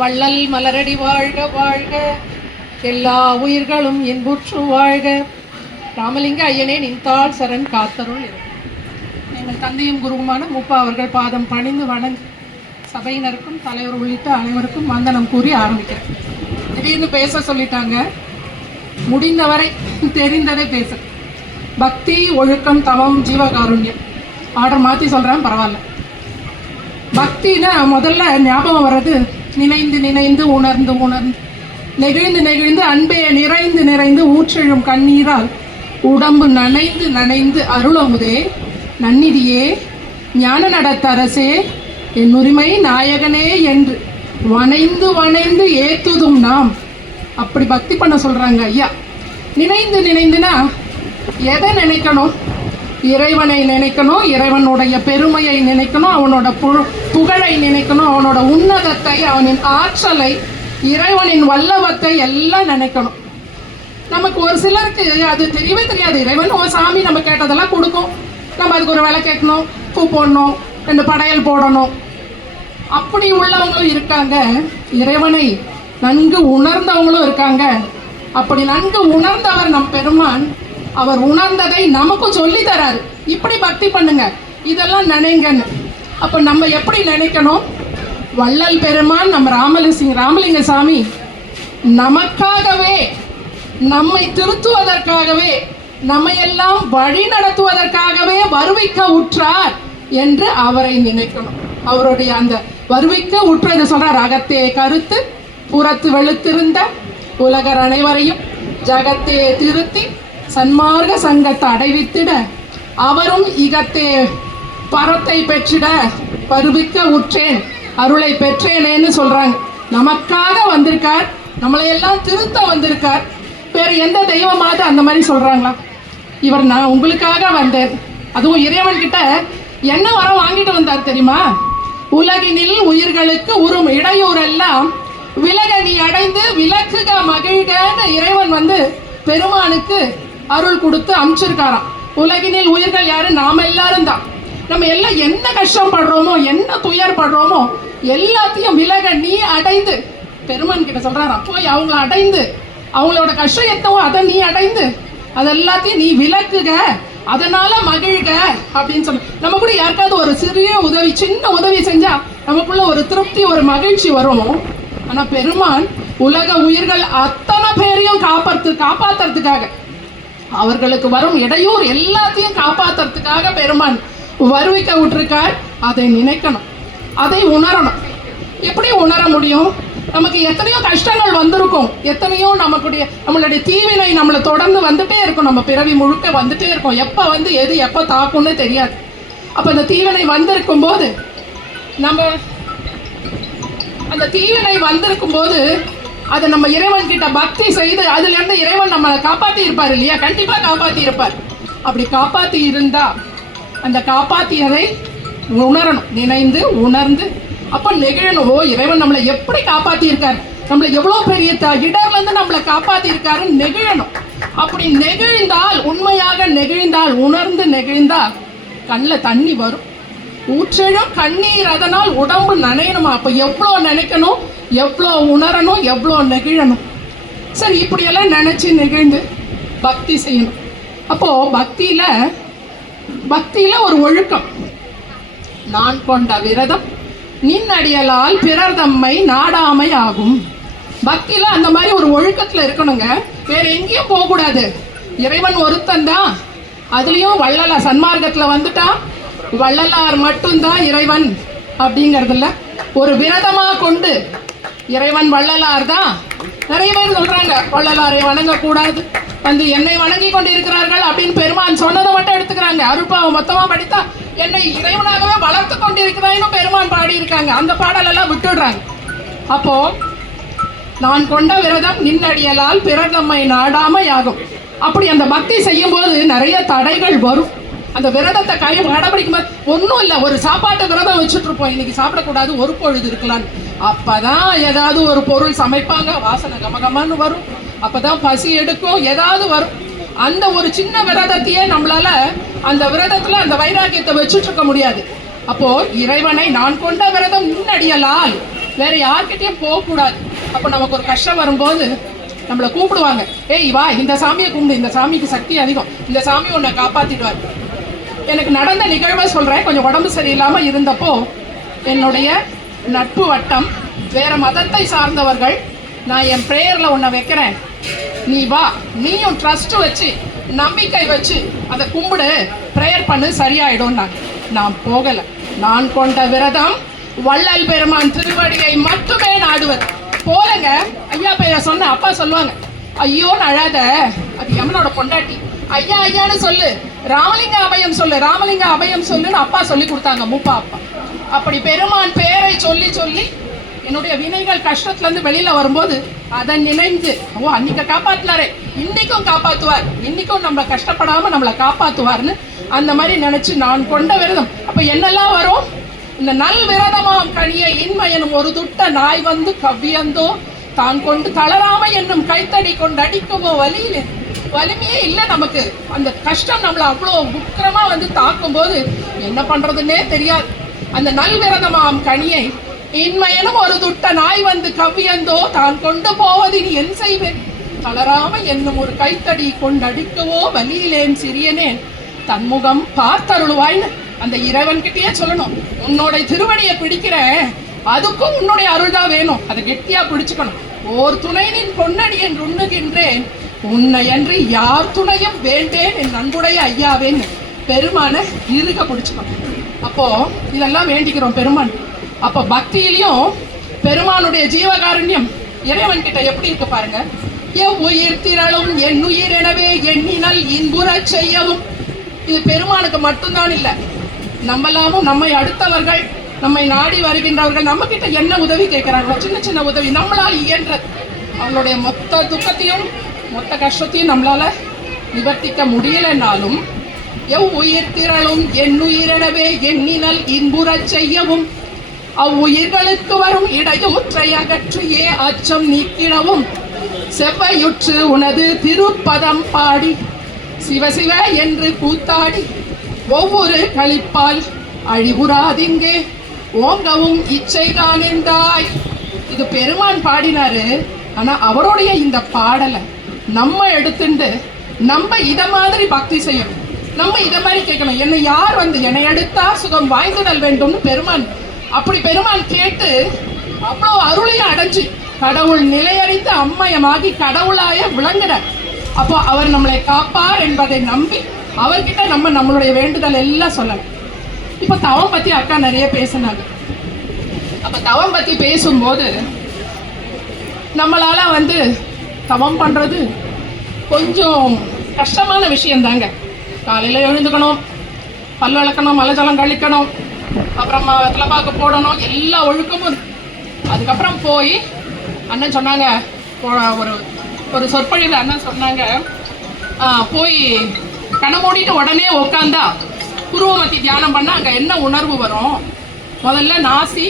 வள்ளல் மலரடி வாழ்க வாழ்க, எல்லா உயிர்களும் இன்புற்று வாழ்க. ராமலிங்க ஐயனே நின்றாள் சரண் காத்தருள். எங்கள் தந்தையும் குருவுமான மூப்பா அவர்கள் பாதம் பணிந்து வணங்கி சபையினருக்கும் தலைவர் உள்ளிட்ட அனைவருக்கும் வந்தனம் கூறி ஆரம்பிக்கிறேன். திடீர்னு பேச சொல்லிட்டாங்க, முடிந்தவரை தெரிந்ததை பேச. பக்தி, ஒழுக்கம், தவம், ஜீவகாருண்யம் ஆர்டர் மாற்றி சொல்கிறேன், பரவாயில்ல. பக்தினா முதல்ல ஞாபகம் வர்றது நினைந்து நினைந்து உணர்ந்து உணர்ந்து நெகிழ்ந்து நெகிழ்ந்து அன்பே நிறைந்து நிறைந்து ஊற்றெழும் கண்ணீரால் உடம்பு நனைந்து நனைந்து அருளமுதே நன்னிதியே ஞான நடத்தரசே என் உரிமை நாயகனே என்று வணைந்து வணைந்து ஏத்துதும் நாம். அப்படி பக்தி பண்ண சொல்கிறாங்க ஐயா. நினைந்து நினைந்துனா எதை நினைக்கணும்? இறைவனை நினைக்கணும், இறைவனுடைய பெருமையை நினைக்கணும், அவனோட புகழை நினைக்கணும், அவனோட உன்னதத்தை, அவனின் ஆற்றலை, இறைவனின் வல்லவத்தை எல்லாம் நினைக்கணும். நமக்கு ஒரு சிலருக்கு அது தெரியவே தெரியாது. இறைவன் ஓ சாமி நம்ம கேட்டதெல்லாம் கொடுக்கும், நம்ம அதுக்கு ஒரு வேலை கேட்கணும், பூ போடணும், 2 படையல் போடணும். அப்படி உள்ளவங்களும் இருக்காங்க, இறைவனை நன்கு உணர்ந்தவங்களும் இருக்காங்க. அப்படி நன்கு உணர்ந்தவர் நம் பெருமான். அவர் உணர்ந்ததை நமக்கும் சொல்லி தராரு, இப்படி பக்தி பண்ணுங்க, இதெல்லாம் நினைங்கன்னு. அப்போ நம்ம எப்படி நினைக்கணும்? வள்ளல் பெருமான் நம்ம ராமலிங்க சாமி நமக்காகவே, நம்மை திருத்துவதற்காகவே, நம்மையெல்லாம் வழி நடத்துவதற்காகவே வருவிக்க உற்றார் என்று அவரை நினைக்கணும். அவருடைய அந்த வருவிக்க உற்றது சொல்றார், அகத்தே கருத்து புறத்து வெளுத்திருந்த உலகர் அனைவரையும் ஜகத்தே திருத்தி சன்மார்க்க சங்கத்தை அடைவித்திட அவரும் இகத்தே பரத்தை பெற்றிட வருவிக்க உற்றேன் அருளை பெற்றேனேன்னு சொல்றாங்க. நமக்காக வந்திருக்கார், நம்மளையெல்லாம் திருத்த வந்திருக்கார். வேறு எந்த தெய்வமாவது அந்த மாதிரி சொல்றாங்களா? இவர் நான் உங்களுக்காக வந்தேன். அதுவும் இறைவன்கிட்ட என்ன வரம் வாங்கிட்டு வந்தார் தெரியுமா? உலகினில் உயிர்களுக்கு உறும் இடையூறெல்லாம் விலக நீ அடைந்து விலக்குக மகிழ்கன்னு இறைவன் பெருமானுக்கு அருள் கொடுத்து அனுப்பிச்சிருக்காராம். உலகினில் உயிர்கள் யாரு? நாம எல்லாரும் தான். நம்ம எல்லாம் என்ன கஷ்டப்படுறோமோ, என்ன துயர்படுறோமோ எல்லாத்தையும் விலக நீ அடைந்து, பெருமான் கிட்ட சொல்றாராம், போய் அவங்கள அடைந்து, அவங்களோட கஷ்டம் எத்தவோ அதை நீ அடைந்து அதெல்லாத்தையும் நீ விலக்குக, அதனால மகிழ்க அப்படின்னு சொன்ன. நம்ம கூட யாருக்காவது ஒரு சிறிய உதவி, சின்ன உதவி செஞ்சா நமக்குள்ள ஒரு திருப்தி, ஒரு மகிழ்ச்சி வரும். ஆனா பெருமான் உலக உயிர்கள் அத்தனை பேரையும் காப்பாத்துறதுக்காக, அவர்களுக்கு வரும் இடையூறு எல்லாத்தையும் காப்பாத்துறதுக்காக பெருமான் வருவிக்க விட்டுருக்கார். அதை நினைக்கணும், அதை உணரணும். எப்படி உணர முடியும்? நமக்கு எத்தனையோ கஷ்டங்கள் வந்திருக்கும், எத்தனையோ நம்மளுடைய தீவினை நம்மளை தொடர்ந்து வந்துட்டே இருக்கும், நம்ம பிறவி முழுக்க வந்துட்டே இருக்கும். எப்போ எது எப்போ தாக்கும்னு தெரியாது. அப்போ அந்த தீவினை வந்திருக்கும் போது, நம்ம அந்த தீவினை வந்திருக்கும் போது அதை நம்ம இறைவன் கிட்ட பக்தி செய்து அதுல இருந்து இறைவன் நம்மளை காப்பாற்றி இருப்பார் இல்லையா? கண்டிப்பா காப்பாற்றி இருப்பார். அப்படி காப்பாற்றி இருந்தா அந்த காப்பாற்றியதை உணரணும், நினைந்து உணர்ந்து அப்ப நெகிழணும். ஓ, இறைவன் நம்மளை எப்படி காப்பாற்றி இருக்காரு, நம்மளை எவ்வளவு பெரிய இடர்ல இருந்து நம்மளை காப்பாற்றி இருக்காருன்னு நெகிழணும். அப்படி நெகிழ்ந்தால், உண்மையாக நெகிழ்ந்தால், உணர்ந்து நெகிழ்ந்தால் கண்ணில் தண்ணி வரும், ஊற்றெழும் கண்ணீர், அதனால் உடம்பு நனையணுமா? அப்ப எவ்வளோ நினைக்கணும், எவ்வளோ உணரணும், எவ்வளோ நெகிழணும். சரி, இப்படியெல்லாம் நினைச்சு நெகிழ்ந்து பக்தி செய்யணும். அப்போ பக்தியில ஒரு ஒழுக்கம். நான் கொண்ட விரதம் நின் அடியலால் பிறர் தம்மை நாடாமை ஆகும். பக்தியில அந்த மாதிரி ஒரு ஒழுக்கத்துல இருக்கணுங்க. வேற எங்கேயும் போக கூடாது. இறைவன் ஒருத்தன் தான். அதுலயும் வள்ளலார் சன்மார்க்கத்துல வந்துட்டா வள்ளலார் மட்டும்தான் இறைவன் அப்படிங்கறதுல ஒரு விரதமா கொண்டு இறைவன் வள்ளலார் தான். நிறைய பேர் சொல்றாங்க வள்ளலாரை வணங்கக்கூடாது, என்னை வணங்கி கொண்டு இருக்கிறார்கள் அப்படின்னு பெருமான் சொன்னதை மட்டும் எடுத்துக்கிறாங்க. அருள்பாவை மொத்தமா படித்தா என்னை இறைவனாகவே வளர்த்து கொண்டு இருக்கிறான்னு பெருமான் பாடி இருக்காங்க. அந்த பாடல் எல்லாம் விட்டுடுறாங்க. அப்போ நான் கொண்ட விரதம் நின்னடியலால் பிறர் தம்மை நாடாமை ஆகும். அப்படி அந்த பக்தி செய்யும் போது நிறைய தடைகள் வரும். அந்த விரதத்தை கடைபிடிக்கும் போது ஒன்றும் இல்லை, ஒரு சாப்பாட்டு விரதம் வச்சுட்டு இருப்போம், இன்னைக்கு சாப்பிடக்கூடாது, ஒரு பொழுது இருக்கலாம். அப்பதான் ஏதாவது ஒரு பொருள் சமைப்பாங்க, வாசனை கமகமான்னு வரும், அப்பதான் பசி எடுக்கும், ஏதாவது வரும். அந்த ஒரு சின்ன விரதத்தையே நம்மளால அந்த விரதத்துல அந்த வைராக்கியத்தை வச்சுட்டு இருக்க முடியாது. அப்போ இறைவனை நான் கொண்ட விரதம் நின்னடியலால் வேற யார்கிட்டயும் போகக்கூடாது. அப்போ நமக்கு ஒரு கஷ்டம் வரும்போது நம்மளை கூப்பிடுவாங்க, ஏய் வா இந்த சாமியை கும்பிடு, இந்த சாமிக்கு சக்தி அதிகம், இந்த சாமி உன்னை காப்பாத்திடுவார். எனக்கு நடந்த நிகழ்வை சொல்றேன். கொஞ்சம் உடம்பு சரியில்லாமல் இருந்தப்போ என்னுடைய நட்பு வட்டம் வேற மதத்தை சார்ந்தவர்கள், நான் என் ப்ரேயரில் உன்னை வைக்கிறேன், நீ வா, நீயும் ட்ரஸ்ட் வச்சு நம்பிக்கை வச்சு அதை கும்பிடு, ப்ரேயர் பண்ணு, சரியாயிடும். நான் போகலை. நான் கொண்ட விரதம் வள்ளல் பெருமான் திருவடியை மட்டுமே நாடுவது. போலங்க. ஐயா பெயரை சொன்ன அப்பா சொல்லுவாங்க, ஐயோன்னு அழாத, அது யமனோட பொண்டாட்டி, ஐயா ஐயான்னு சொல்லு, ராமலிங்க அபயம் சொல்லு, ராமலிங்க அபயம் சொல்லுன்னு அப்பா சொல்லி கொடுத்தாங்க, மூப்பா அப்பா. அப்படி பெருமான் பேரை சொல்லி சொல்லி என்னுடைய வினைகள் கஷ்டத்துல இருந்து வெளியில வரும்போது அதை நினைஞ்சு, ஓ அன்னைக்கு காப்பாத்தினாரே, இன்னைக்கும் காப்பாத்துவார், இன்னைக்கும் நம்மளை கஷ்டப்படாம நம்மளை காப்பாத்துவார்னு அந்த மாதிரி நினைச்சு நான் கொண்ட விரதம். அப்ப என்னெல்லாம் வரும்? இந்த நல் விரதமாம் கனிய இன்மை எனும் ஒரு துட்ட நாய் வந்து கவ்வியந்தோ தான் கொண்டு தளராம என்னும் கைத்தடி கொண்டு அடிக்குமோ வலியில வலிமையே இல்லை நமக்கு. அந்த கஷ்டம் நம்மளை அவ்வளோ உக்கிரமா வந்து தாக்கும் போது என்ன பண்றதுன்னே தெரியாது. அந்த நல் விரதமாம் கனியை இன்மையனும் ஒரு துட்ட நாய் வந்து கவ்வியந்தோ தான் கொண்டு போவதில் என் செய்வேன், தளராம என்னும் ஒரு கைத்தடி கொண்டு அடிக்கவோ வலியிலேன் சிறியனேன் தன்முகம் பார்த்தருளுவாய்ன்னு அந்த இறைவன்கிட்டயே சொல்லணும். உன்னோட திருவடியை பிடிக்கிறேன், அதுக்கும் உன்னுடைய அருள் தான் வேணும், அதை கெட்டியா பிடிச்சுக்கணும். ஓர் துணைனின் பொன்னடி என்று உண்ணுகின்றேன், உன்னை என்று யார் துணையும் வேண்டேன் என் அன்புடைய ஐயாவேன்னு பெருமான இருக பிடிச்சுக்கணும். அப்போ இதெல்லாம் வேண்டிக்கிறோம் பெருமான். அப்போ பக்தியிலையும் பெருமானுடைய ஜீவகாருண்யம் இறைவன் கிட்ட எப்படி இருக்கு பாருங்க. எவ்வுயிர் திரளும் என் உயிர் எனவே எண்ணினல் இன்புற செய்யவும். இது பெருமானுக்கு மட்டும்தான் இல்லை, நம்மளாமும் நம்மை அடுத்தவர்கள் நம்மை நாடி வருகின்றவர்கள் நம்ம கிட்ட என்ன உதவி கேட்கிறாங்களோ, சின்ன சின்ன உதவி நம்மளால் இயன்றது, அவங்களுடைய மொத்த துக்கத்தையும் மொத்த கஷ்டத்தையும் நம்மளால நிவர்த்திக்க முடியலைன்னாலும் எவ்வுயிர் திரளும் என் உயிரெனவே எண்ணினல் இன்புற செய்யவும் அவ்வுயிர்களுக்கு வரும் இடையூற்றை அகற்றியே அச்சம் நீக்கிடவும் செவ்வையுற்று உனது திருப்பதம் பாடி சிவசிவ என்று கூத்தாடி ஒவ்வொரு களிப்பால் அழிவுறாதிங்கே ஓங்கவும் இச்சை காணெந்தாய். இது பெருமான் பாடினாரு. ஆனா அவருடைய இந்த பாடலை நம்ம எடுத்துட்டு நம்ம இத மாதிரி பக்தி செய்யணும், நம்ம இத மாதிரி கேட்கணும். என்னை யார் வந்து என்னை எடுத்தா சுகம் வாய்ந்துடல் வேண்டும்னு பெருமான் அப்படி பெருமான் கேட்டு அவ்வளோ அருளையும் அடைஞ்சு கடவுள் நிலையறிந்து அம்மயமாகி கடவுளாய விளங்குறார். அப்போ அவர் நம்மளை காப்பார் என்பதை நம்பி அவர்கிட்ட நம்ம நம்மளுடைய வேண்டுதல் எல்லாம் சொல்லலாம். இப்போ தவம் பத்தி அக்கா நிறைய பேசினாங்க. அப்ப தவம் பத்தி பேசும்போது நம்மளால வந்து தவம் பண்றது கொஞ்சம் கஷ்டமான விஷயம் தாங்க. காலையில எழுந்துக்கணும், பல் விளக்கணும், மலைஜலம் கழிக்கணும், அப்புறம் திலப்பாக்கு போடணும், எல்லா ஒழுக்கமும். அதுக்கப்புறம் போய் அண்ணன் சொன்னாங்க, ஒரு ஒரு சொற்பொழிவில் அண்ணன் சொன்னாங்க, போய் கண்ணை மூடிட்டு உடனே உட்காந்தா புருவமத்தி தியானம் பண்ணால் அங்கே என்ன உணர்வு வரும்? முதல்ல நாசி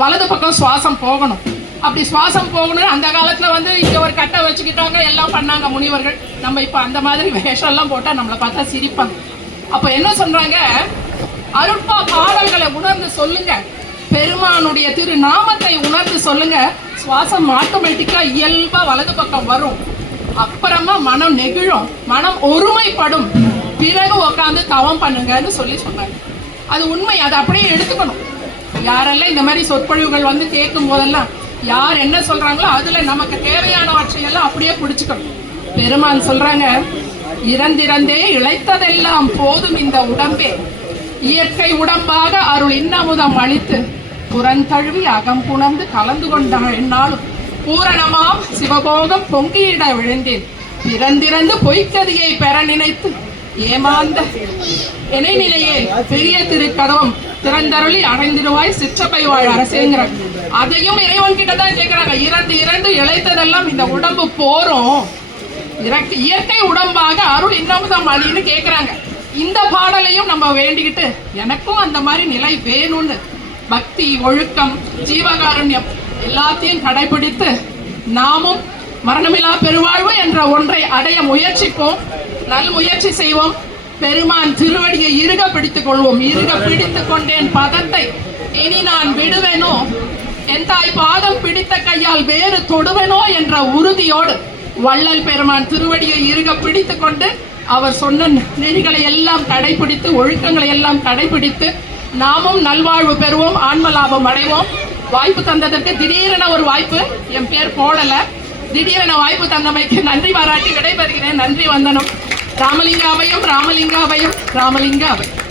வலது பக்கம் சுவாசம் போகணும். அப்படி சுவாசம் போகணும்னு அந்த காலத்தில் வந்து இங்கே ஒரு கட்டை வச்சுக்கிட்டாங்க, எல்லாம் பண்ணாங்க முனிவர்கள். நம்ம இப்போ அந்த மாதிரி வேஷம்லாம் போட்டால் நம்மளை பார்த்தா சிரிப்பாங்க. அப்போ என்ன சொல்கிறாங்க, அருட்பா பாடல்களை உணர்ந்து சொல்லுங்க, பெருமானுடைய திரு நாமத்தை உணர்ந்து சொல்லுங்க, சுவாசம் ஆட்டோமேட்டிக்காக இயல்பாக வலது பக்கம் வரும். அப்புறமா மனம் நெகிழும், மனம் ஒருமைப்படும், பிறகு உட்காந்து தவம் பண்ணுங்கன்னு சொல்லி சொன்னாங்க. அது உண்மை, அதை அப்படியே எடுத்துக்கணும். யாரெல்லாம் இந்த மாதிரி சொற்பொழிவுகள் வந்து கேட்கும் போதெல்லாம் யார் என்ன சொல்றாங்களோ அதுல நமக்கு தேவையானவற்றையெல்லாம் அப்படியே பிடிச்சுக்கணும். பெருமான் சொல்றாங்க, இறந்திறந்தே இழைத்ததெல்லாம் போதும் இந்த உடம்பே, இயற்கை உடம்பாக அருள் இன்னமுதம் அளித்து புறந்தழுவி அகம் புணர்ந்து கலந்து கொண்டான் என்னாலும் பூரணமாம் சிவபோகம் பொங்கியிட விழுந்தேன் பிறந்திறந்து பொய்க்கதியை பெற நினைத்து ஏமாந்த இணை நிலையே பெரிய திருக்கதவம் திறந்தருளி அடைந்திடுவாய் சிற்றப்பை வாழ் அரசேங்கிற. அதையும் இறைவன் கிட்டதான் கேட்கிறாங்க. இறந்து இறந்து இழைத்ததெல்லாம் இந்த உடம்பு போறோம், இயற்கை உடம்பாக அருள் இன்னமுதம் அழின்னு கேட்கிறாங்க. இந்த பாடலையும் நம்ம வேண்டிக்கிட்டு எனக்கும் அந்த மாதிரி நிலை வேணும்னு பக்தி, ஒழுக்கம், ஜீவகாருண்யம் எல்லாத்தையும் கடைபிடித்து நாமும் மரணமில்லா பெருவாழ்வு என்ற ஒன்றை அடைய முயற்சிப்போம், நல் முயற்சி செய்வோம். பெருமான் திருவடியை இறுக பிடித்துக் கொள்வோம். இறுக பிடித்துக் கொண்டேன் பதத்தை இனி நான் விடுவேனோ என் தாய் பாதம் பிடித்த கையால் வேறு தொடுவனோ என்ற உறுதியோடு வள்ளல் பெருமான் திருவடியை இறுக பிடித்து கொண்டு அவர் சொன்ன நெறிகளை எல்லாம் கடைபிடித்து, ஒழுக்கங்களை எல்லாம் கடைபிடித்து நாமும் நல்வாழ்வு பெறுவோம், ஆன்ம லாபம் அடைவோம். வாய்ப்பு தந்ததற்கு திடீரென ஒரு வாய்ப்பு, என் பேர் போடல, திடீரென வாய்ப்பு தந்தமைக்கு நன்றி பாராட்டி விடைபெறுகிறேன். நன்றி, வந்தனம். ராமலிங்காவையும் ராமலிங்காவையும் ராமலிங்காவை.